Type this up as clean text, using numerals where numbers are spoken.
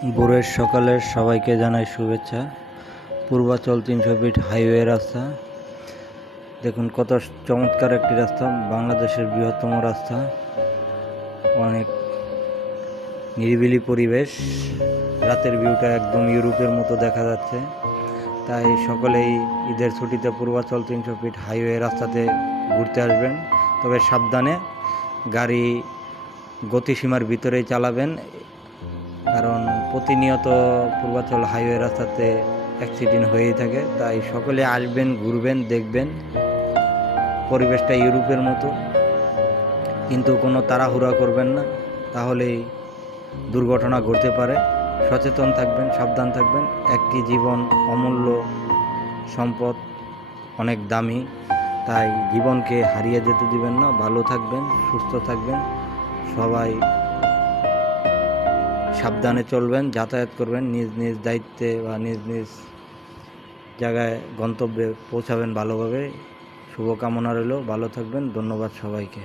ভোরের সকালের সবাইকে জানাই শুভেচ্ছা। পূর্বাচল 300 ফিট হাইওয়ে রাস্তা দেখুন, কত চমৎকার একটি রাস্তা, বাংলাদেশের বৃহত্তম রাস্তা। অনেক নিরিবিলি পরিবেশ, রাতের ভিউটা একদম ইউরোপের মতো দেখা যাচ্ছে। তাই সকলেই ঈদের ছুটিতে পূর্বাচল 300 ফিট হাইওয়ে রাস্তাতে ঘুরতে আসবেন, তবে সাবধানে, গাড়ি গতিসীমার ভিতরেই চালাবেন, কারণ প্রতিনিয়ত পূর্বাচল হাইওয়ে রাস্তাতে অ্যাক্সিডেন্ট হয়েই থাকে। তাই সকলে আসবেন, ঘুরবেন, দেখবেন, পরিবেশটা ইউরোপের মতো, কিন্তু কোনো তাড়াহুড়া করবেন না, তাহলেই দুর্ঘটনা ঘটতে পারে। সচেতন থাকবেন, সাবধান থাকবেন। একটি জীবন অমূল্য সম্পদ, অনেক দামি, তাই জীবনকে হারিয়ে যেতে দিবেন না। ভালো থাকবেন, সুস্থ থাকবেন, সবাই সাবধানে চলবেন, যাতায়াত করবেন, নিজ নিজ দায়িত্বে বা নিজ নিজ জায়গায় গন্তব্যে পৌঁছাবেন ভালোভাবে। শুভকামনা রইল, ভালো থাকবেন। ধন্যবাদ সবাইকে।